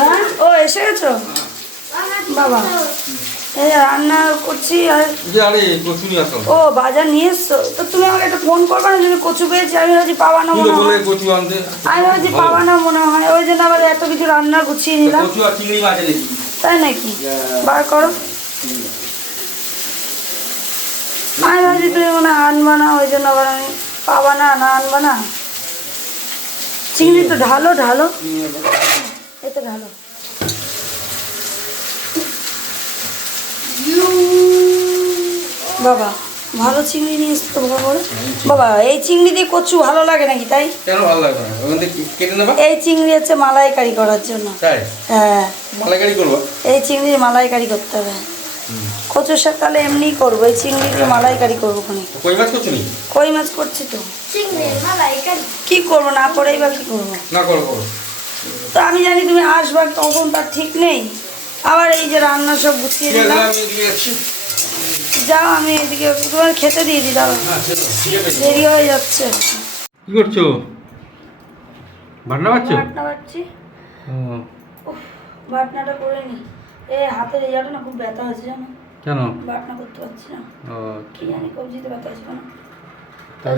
হ্যাঁ ও এসে গেছো বাবা? এই রান্না করছি আর ও বাজার নিয়ে এসছো তো তুমি আমাকে একটা ফোন করবে না? তুমি কচু পেয়েছি, আমি ভাবছি পাবা না মনে হয়, আমি ভাবছি পাবা না মনে হয়, ওই জন্য আবার এত কিছু রান্না গুছিয়ে নিলাম। তাই নাকি? বার করো। আমি ভাবছি তুমি মনে হয় আনবা না, ওই জন্য আবার আমি পাবা না না আনবা না। চিংড়ি তো ঢালো ঢালো, এই তো ঢালো। বাবা ভালো চিংড়ি নিয়ে এসছো বাবা বলে। বাবা এই চিংড়ি দিয়ে কচু ভালো লাগে নাকি? তাই কেন ভালো লাগবে না? ওখান থেকে কেটে নেবা। এই চিংড়ি হচ্ছে মালাইকারি করার জন্য। তাই? হ্যাঁ মালাইকারি করবো। এই চিংড়ির মালাইকারি করতে হবে। কচুর শাক তাহলে এমনিই করবো, এই চিংড়ি দিয়ে মালাইকারি করবো। কই মাছ করছো নি? কই মাছ করছি তো। কি করবো না করেই বা কি করবো? না করো। তো আমি জানি তুমি আসবা, তখন তার ঠিক নেই। আবার এই যে রান্না সব গুছিয়ে দিলাম। যাও আমি এদিকে তোমার খেতে দিয়ে দিই, দাঁড়াও দেরি হয়ে যাচ্ছে। কি করছো? বাটনা বাটছো? বাটনা বাটছি। বাটনাটা করে নি। এই হাতের ইয়াটা না খুব ব্যথা হয়েছে জানো? কেন? বাটনা করতে পারছি না। কি জানি কবজিতে ব্যথা হয়েছে কেন।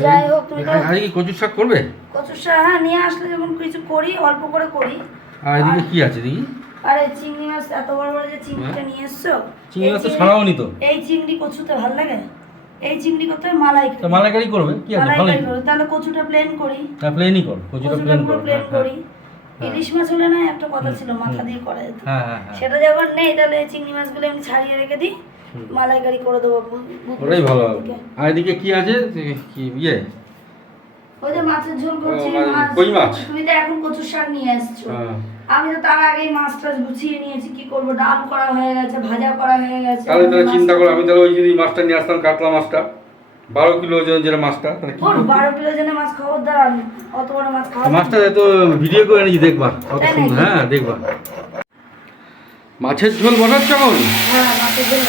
যাই হোক তুমি তো আজকে কি কচুর শাক করবে? কচুর শাক হ্যাঁ নিয়ে আসলে যখন কিছু করি অল্প করে করি। আর এদিকে কি আছে দেখি? আরে চিংড়ি মাছ এত বড় বড় যে চিংড়িটা নিয়ে এসছো। চিংড়ি মাছ তো ছাড়াও নি তো। এই চিংড়ি কচুতে ভালো লাগে? এই চিংড়ি করতে হয় মালাইকারি। তো মালাইকারি করবে কি আছে? ভালোই করবে। তাহলে কচুটা প্লেন করি। হ্যাঁ প্লেনই করো, কচুটা প্লেন করি। ইলিশ মাছ হলে না একটা কথা ছিল মাথা দিয়ে করা যেত। হ্যাঁ সেটা যখন নেই তাহলে চিংড়ি মাছগুলো আমি ছাড়িয়ে রেখে দিই, মালাইকারি করে দেবো। ওটাই ভালো হবে। আর এদিকে কি আছে? কি ইয়ে ওই যে মাছের ঝোল করছি। কই মাছ? তুমি তো এখন কচুর শাক নিয়ে আসছো। আমি তো তার আগেই মাছটা গুছিয়ে নিয়েছি। কি করবো, ডাল করা হয়ে গেছে, ভাজা করা হয়ে গেছে। তাহলে চিন্তা করো, আমি তাহলে ওই যদি মাছটা নিয়ে আসতাম, কাতলা মাছটা 12 কিলো ওজনের যে মাছটা, তাহলে কি করব? 12 কিলো ওজনের মাছ খাবো? দাঁড়ান, অত বড় মাছ খাবো? মাছটা তো ভিডিও করে নিয়ে দেখবা কত সুন্দর। হ্যাঁ দেখবা। মাছের ঝোল বানাচ্ছ এখন? হ্যাঁ মাছের ঝোল।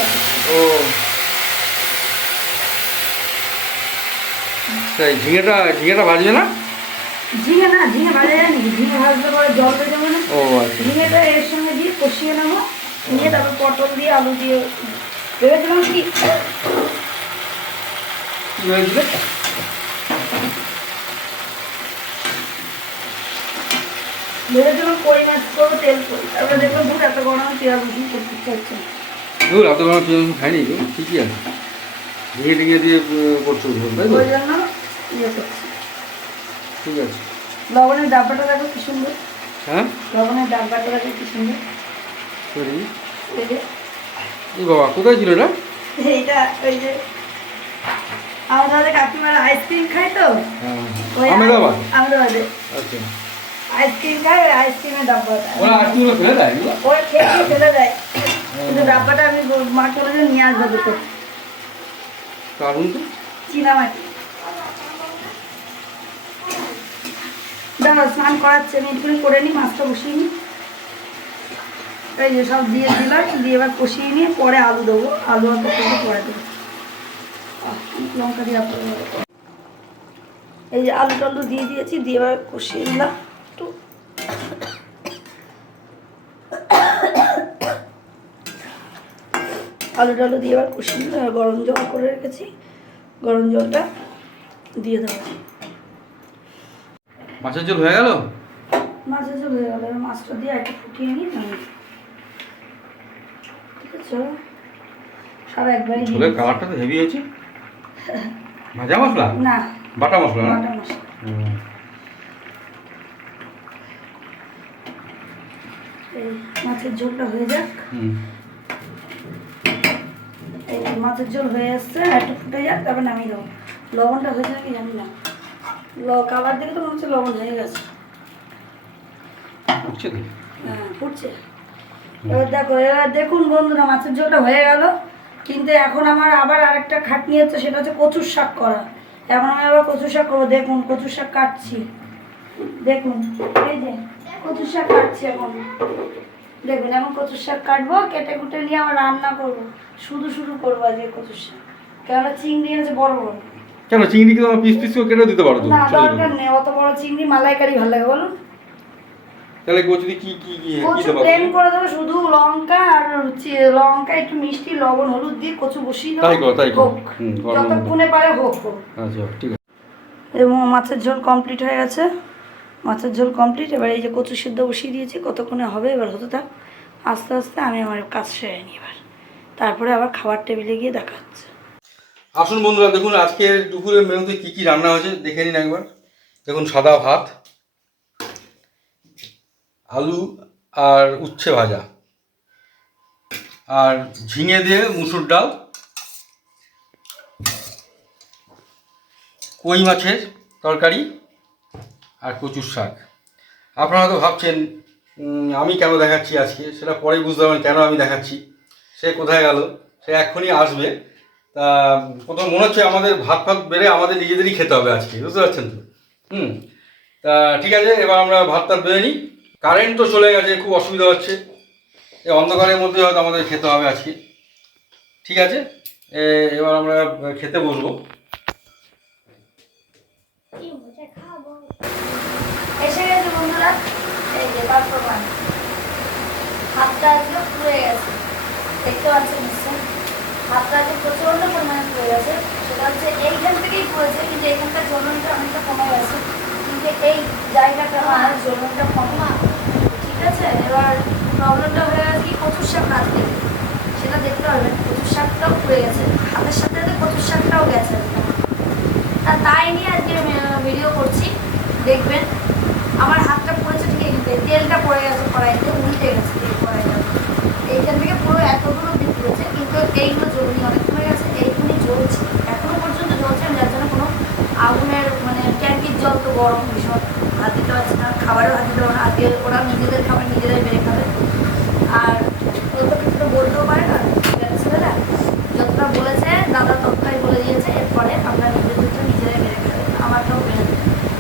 ও তাই ঝিঙেটা ভাজবে না? ঝিঙে ভাজা যায় নাকি? ঝিঙে ভাজলে পরে জল হয়ে যাবে না? ও আচ্ছা। ঝিঙেটা এর সঙ্গে দিয়ে কষিয়ে নেবো, নিয়ে তারপর পটল দিয়ে আলু দিয়ে ভেবেছিলাম কি হয়েছিল? ভেবেছিলাম কই মাছ করবো, তেল করি। তারপরে দেখলাম দুধ এত গরম পেঁয়াজ রসুন করতে ইচ্ছা হচ্ছে না। ধুর এত গরম পেঁয়াজ খাইনি তো, ঠিকই আছে। ঝিঙে দিয়ে করছো তাই তো? ওই জন্য ইয়ে করছি। ঠিক আছে। লবণের ডাব্বাটা দেখো কি সুন্দর। হ্যাঁ লবণের ডাব্বাটা দেখো কি সুন্দর। সরি এই যে এই বাবা কোথায় ছিল এটা? এইটা ওই যে আমাদের কাকিমারা আইসক্রিম খায় তো, ওই আহমেদাবাদে আচ্ছা আইসক্রিম খায়, ওই আইসক্রিমের ডাব্বাটা ওরা আইসক্রিম ফেলে দেয়? ওই খেয়ে ফেলে দেয়, কিন্তু ডাব্বাটা আমি মাকে বলে নিয়ে আসবো দুটো। কারণ তো চীনামাটি। দাঁড়া স্নান করাচ্ছে, আমি একটু করে নিই, মাছটা বসিয়ে নিই। এই যে সব দিয়ে দিলাম, দিয়ে এবার কষিয়ে নিয়ে পরে আলু দেবো। আলু অল্প করে পরে দেবো। লঙ্কা দিয়ে এই যে আলু টালু দিয়ে দিয়েছি, দিয়ে এবার কষিয়ে নিলাম একটু। আলু টালু দিয়ে এবার কষিয়ে নিলাম। গরম জল করে রেখেছি, গরম জলটা দিয়ে দেবো। মাছের ঝোল হয়ে গেল? মাছের ঝোল হয়ে গেল, এবার মাছটা দিয়ে একটু ফুটিয়ে নিই। ঠিক আছে, সব একবারই ঝোলের কালারটা তো হেভি হয়েছে। ভাজা মশলা না, বাটা মশলা না? বাটা মশলা। এই মাছের ঝোলটা হয়ে যাক। এই মাছের ঝোল হয়ে আসছে, একটু ফুটে যাক, তারপর নামিয়ে দেবো। লবণটা হয়েছে নাকি জানি না, কালার দিকে তো মনে হচ্ছে লবণ হয়ে গেছে। হ্যাঁ ফুটছে। এবার দেখো, এবার দেখুন বন্ধুরা, মাছের ঝোলটা হয়ে গেল। কিন্তু এখন আমার আবার আরেকটা খাটনি হচ্ছে, সেটা হচ্ছে কচুর শাক করা। এখন আমি আবার কচুর শাক করবো। দেখুন কচুর শাক কাটছি, দেখুন এই যে কচুর শাক কাটছি এখন। দেখুন এখন কচুর শাক কাটবো, কেটে কুটে নিয়ে আবার রান্না করবো। শুধু করবো আজকে কচুর শাক, কেননা চিংড়ি আছে বড় বড়। কেন চিংড়িকে তোমার পিস পিস করে কেটে দিতে পারো তো? না দরকার নেই, অত বড় চিংড়ি মালাইকারি ভালো লাগে বলুন। তাহলে কচুরি কি কি কি কচু দেবো? প্লেন করে দেবো, শুধু লঙ্কা আর লঙ্কা একটু মিষ্টি লবণ হলুদ দিয়ে কচু বসিয়ে দেবো। তাই করো। হোক, যতক্ষণে পারে হোক হোক। আচ্ছা ঠিক আছে। এবং মাছের ঝোল কমপ্লিট হয়ে গেছে, মাছের ঝোল কমপ্লিট। এবার এই যে কচু সিদ্ধ বসিয়ে দিয়েছি, কতক্ষণে হবে এবার হতে থাক। আস্তে আস্তে আমি আমার কাজ সেরে নিই এবার, তারপরে আবার খাবার টেবিলে গিয়ে দেখা হচ্ছে। আসুন বন্ধুরা, দেখুন আজকে দুপুরের মেনুতে কি কি রান্না হয়েছে দেখে নিন একবার। দেখুন সাদা ভাত, আলু আর উচ্ছে ভাজা, আর ঝিঙে দিয়ে মুসুর ডাল, কই মাছের তরকারি আর কচুর শাক। আপনারা তো ভাবছেন আমি কেন দেখাচ্ছি আজকে, সেটা পরেই বুঝতে পারবেন কেন আমি দেখাচ্ছি। সে কোথায় গেল, সে এক্ষুনি আসবে। তা প্রথম মনে হচ্ছে আমাদের ভাত বেড়ে আমাদের নিজেদেরই খেতে হবে আজকে, বুঝতে পারছেন তো? তা ঠিক আছে, এবার আমরা ভাতটা বেড়ে নিই। কারেন্ট তো চলে গেছে, খুব অসুবিধা হচ্ছে। এই অন্ধকারের মধ্যে হয়তো আমাদের খেতে হবে আজকে। ঠিক আছে, এবার আমরা খেতে বসবো। এসে গেছে বন্ধুরা, এই যে তারপর হাতটা আজকে পুড়ে গেছে, দেখতে পাচ্ছেন নিশ্চয়। হাতটা আজকে প্রচণ্ড পরিমাণে পুড়ে গেছে, সেটা হচ্ছে এইখান থেকেই পড়েছে, কিন্তু এখানকার জ্বলনটা অনেকটা কমে গেছে, কিন্তু এই জায়গাটা আমার জ্বলনটা কমে না। ঠিক আছে, এবার প্রবলেমটা হয়ে গেছে কি, কচুর শাক রাখতে সেটা দেখতে পারবেন, কচুর শাকটাও পুড়ে গেছে, হাতের সাথে সাথে কচুর শাকটাও গেছে। আর তাই নিয়ে আজকে ভিডিও করছি, দেখবেন। আমার হাতটা পড়েছে ঠিক এইখানে, তেলটা পড়ে গেছে কড়াইতে, উল্টে গেছে তেল কড়াইটা, এইখান থেকে পুরো এতগুলো দিক পড়েছে, কিন্তু এইগুলো জ্বলনি, অনেক কমে গেছে, এইগুলি জ্বলছে, এখনো পর্যন্ত জ্বলছে। যার জন্য কোনো আগুনের মানে ট্যাঙ্কির জল তো গরম ভীষণ, হাত দিতে পারছে না, খাবারও হাত দিতে পারে না, আজকে ওরা নিজেদের খাবার নিজেরাই বেড়ে খাবে। আর ও তো কিছু বলতেও পারে না, ছেলেরা যতটা বলেছে দাদা ততটাই বলে দিয়েছে, এরপরে আমরা নিজেদেরটা নিজেরাই বেড়ে খাবে। আমারটাও বেড়ে দেবে,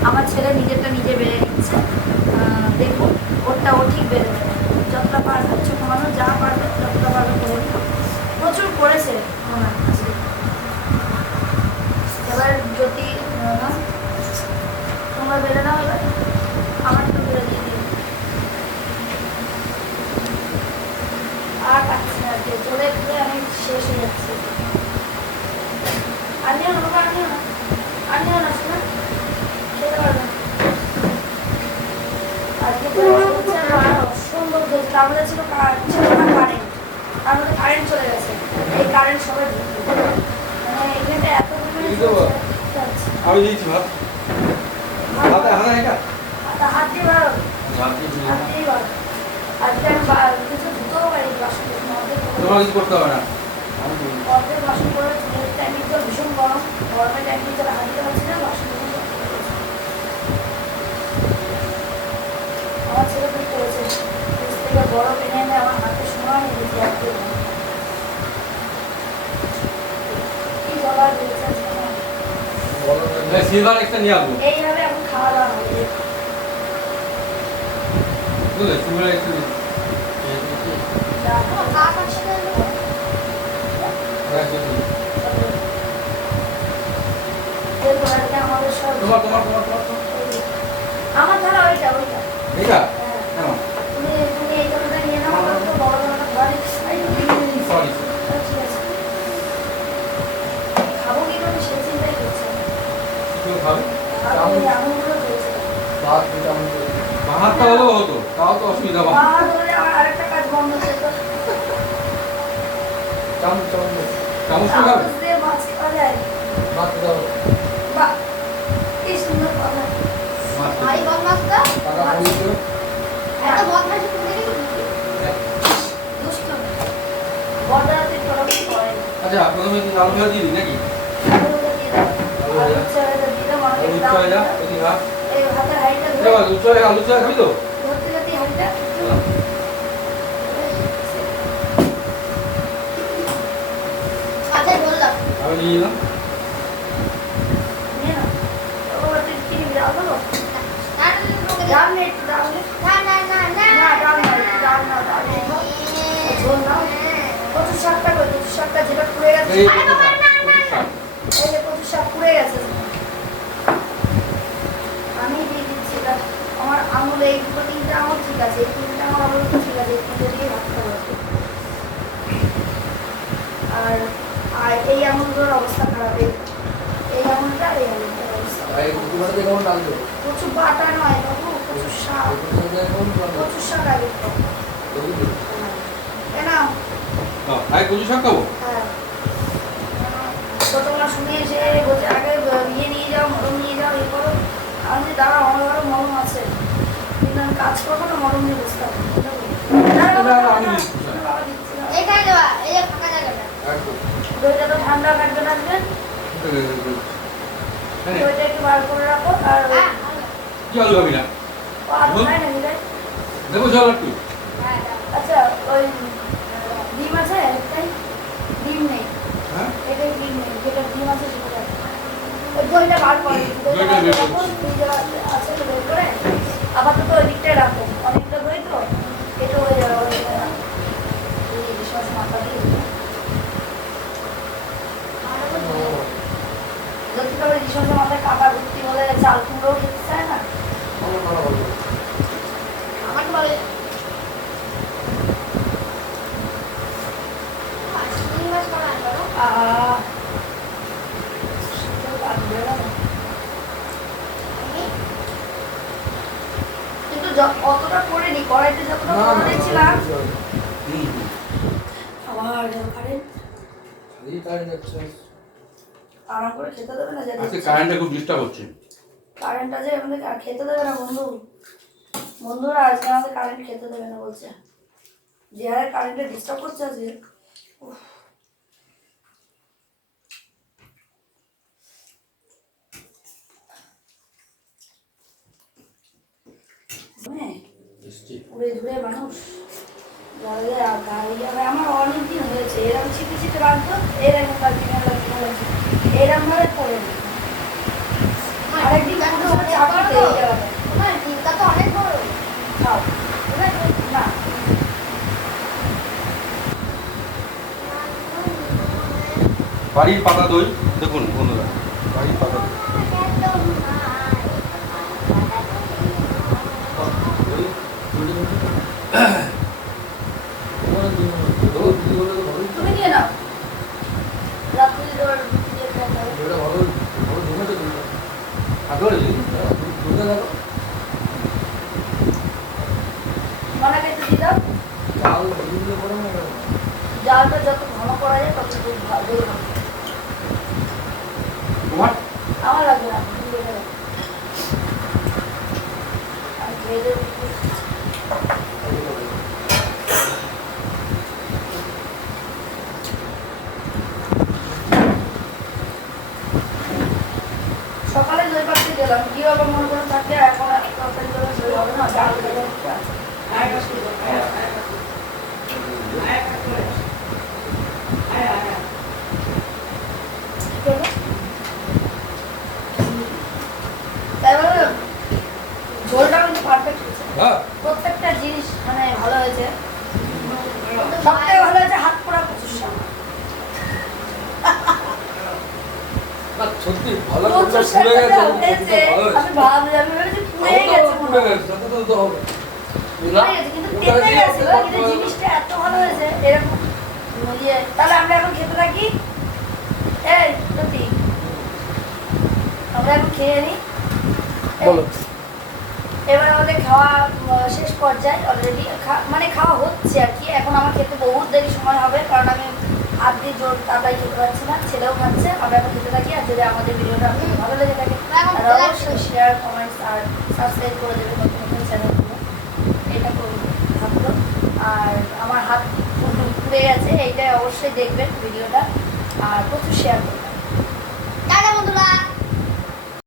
আমার ছেলে নিজেরটা নিজে বেড়ে নিচ্ছে, দেখুন ওরটা ও ঠিক বেড়ে দেবে, যতটা পারবে হচ্ছে কমানো, যা পারবে যতটা পারবে করে দিও। প্রচুর করেছে আমার কাছে। এবার যদি তোমরা বেড়ে নাও, এবার আমার তো বেড়ে দিয়ে দিই। আর কাটছে না, চলে ঘুরে আমি শেষ হয়ে যাচ্ছি। আনিও না বাবা, আনিও না, আনিও না শোনা, খেতে পারবে না। আজকে সুন্দর চলছে, আমাদের ছিল না কারেন্ট, আমাদের কারেন্ট চলে গেছে, এই কারেন্ট সবাই ঢুকবে, মানে এখানটা এত আমি দিয়েছি ভাত, হাত দিয়ে ভালো, হাত দিয়েই ভালো। আজকে আমি কিছু ধুতেও পারি বাসন, তোমার কিছু করতে হবে না। অর্ধেক বাসন করে ট্যাঙ্কির জল ভীষণ গরম, গরমে ট্যাঙ্কির জল হাত দিতে পারছি না, বাসন আমার ছেলে ঠিক করেছে, থেকে বরফ এনে এনে আমার হাতে সময় নিয়ে দিয়েছি একটু। কি জলার দিয়েছে সিলভার একটা নিয়ে আসবো, এইভাবে এখন খাওয়া দাওয়া হবে। বুঝলে সিলভার একটা আমাদের সব আমার ধরো ওইটা ওইটা এইটা তুমি তুমি এই ধরনের নিয়ে নাও, আমার তো বড় ধরনের ঘরে সরি ঠিক আছে। খাবো কি করে সেই চিন্তাই করছে, এমনগুলো চলছে। বাহাতটা হলেও হতো, তাও তো অসুবিধা হবে। বাহাত হলে আমার আরেকটা কাজ বন্ধ যেত, চামচ তো খাবে, দিয়ে মাছ খাওয়া যায়। বাহ, কি সুন্দর কথা। ভাই বদমাসটা এত বদমাস তুমি দুষ্ট বড়রাতে প্রবলেম করে। আচ্ছা প্রথমে কি আলু ভাজা দিয়ে দিই নাকি? আলুটা দিয়ে দাও, আলু চালাটা দিয়ে দাও, অনেক আলু দাও। ভাজা এদি ভাত, এই ভাতের হাঁড়িটা এটা ধরে আলু চালা খাবি তো? ধরতে ধরতে হাঁড়িটা আচ্ছা বললাম আমি নিয়ে নিলাম। নিয়ে নাও। ও তুই কি দাও বলো, না দাম নেই, একটু দাম নেই, না না না না না দাম না, একটু দাম না, দাম নেই, ঝোল নাও। কচুর শাকটা কই, কচুর শাকটা যেটা পুড়ে গেছে, এই আরে বাবা না না এই যে কচুর শাক পুড়ে গেছে, আমি দিয়ে দিচ্ছি। এটা আমার আঙুলে এই দুটো তিনটা আমার ঠিক আছে, এই তিনটে আমার আপাতত ঠিক আছে, এই তিনটে দিয়েই ভাত খাবো আজকে। আর আর এই আঙুলগুলোর অবস্থা খারাপ, এই আঙুলটা আর এই আঙুলটার অবস্থা খারাপ। প্রচুর বাটা নয় বাবু, প্রচুর শাক, প্রচুর শাক আগে খাও। কেন? আগে কচু শাক খাবো। হ্যাঁ, তো তোমরা শুনে এসে বলছে আগে ইয়ে নিয়ে যাও, মরম নিয়ে যাও, এ করো। আমি যে দাঁড়া, আমার ঘরে মরম আছে, কিন্তু আমি কাজ করবো না, মরম নিয়ে বসতে হবে। বাবা দিচ্ছি না। এখানে দেওয়া, এই যে ফাঁকা জায়গাটা। দইটা তো ঠান্ডা থাকবে থাকবে, দইটা একটু বার করে রাখো। আর ওই জল খাবি না? ও আলু খায় না মিলাই। দেবো জল একটু। আচ্ছা, ওই ডিম আছে একটাই? ডিম নেই, হ্যাঁ এটাই ডিম নেই, যেটা ডিম আছে সেটা দেখ। ওই দইটা বার করে দিচ্ছি, দইটা বার করে রাখো, ফ্রিজে আছে তো বের করে। আপাতত ওই দিকটায় রাখো, অনেকটা দই তো, এটা হয়ে যাবে। ওই সস মাথা দিয়ে যদি তো ওই রিসোর্সের মাথায় কাটা ভর্তি হলে চাল কুমড়োও খেতে চায় না। আমাকে বলে চিংড়ি মাছ করা আনবো না? কিন্তু অতটা করিনি, কড়াইতে যতটা করে দিয়েছিলাম। আবার কারেন্ট আরাম করে খেতে দেবে না, আজকে কারেন্টটা খুব ডিস্টার্ব হচ্ছে। কারেন্টটা যে আমাদের আর খেতে দেবে না বন্ধুরা আজকে আমাদের কারেন্ট খেতে দেবে না বলছে, যে হারে কারেন্টে ডিস্টার্ব করছে আজকে। উফ। উড়ে ধুড়ে মানুষ গাড়ি হবে। আমার অনেক দিন হয়েছে এরকম ছিটে ছিটে রাখতো, এরকম এরকম ভাবে পড়ে নি। আরেকদিন চাপাতে এই জায়গাটা না, ডিমটা তো অনেক বড়। খাও না। বাড়ির পাতা দই দেখুন বন্ধুরা, বাড়ির পাতা দই। তুমি নিয়ে নাও, রাত্রি রুটি দিয়ে খেতে হবে। মানে খেতে দিয়ে দাও, জালটা যত ঘন করা যায় তত দুধ ভালো হবে। তোমার আমার লাগবে না, তুমি দেখে দাও। আমি খেয়ে দেবো। সকালে দই পাকতে গেলাম, কি আবার মনে করে থাকে এখন তরকারি করে দই হবে না, ডাল দেবো একটা। তাই বলে ঝোলটা কিন্তু পারফেক্ট হয়েছে, প্রত্যেকটা জিনিস মানে ভালো হয়েছে। সবথেকে ভালো হয়েছে হাত পোড়া কচুর শাক। সত্যি ভালো কচুর ফুলে শাকটা গেছে, উঠেছে, আমি ভেবেছি পুড়ে গেছে মনে হয়। তো হবে পুড়ে গেছে, কিন্তু তেতে গেছিল, কিন্তু জিনিসটা এত ভালো হয়েছে এরকম ইয়ে। তাহলে আমরা এখন খেতে থাকি। এই সত্যি আমরা এখন খেয়ে নিই। বলো। এবার আমাদের খাওয়া শেষ পর্যায়ে অলরেডি, মানে খাওয়া হচ্ছে আর কি। এখন আমার খেতে বহুত দেরি সময় হবে, কারণ আমি হাত দিয়ে জোর তাড়াতাড়ি খেতে পারছি না, ছেলেও খাচ্ছে। আমরা এখন খেতে থাকি। আর যদি আমাদের ভিডিওটা আপনাদের ভালো লেগে থাকে তাহলে অবশ্যই শেয়ার, কমেন্টস আর সাবস্ক্রাইব করে দেবে নতুন নতুন চ্যানেলগুলো। এটা থাকলো। আর আমার হাত পুড়ে গেছে, এইটাই অবশ্যই দেখবেন ভিডিওটা, আর প্রচুর শেয়ার করবেন। টাটা বন্ধুরা।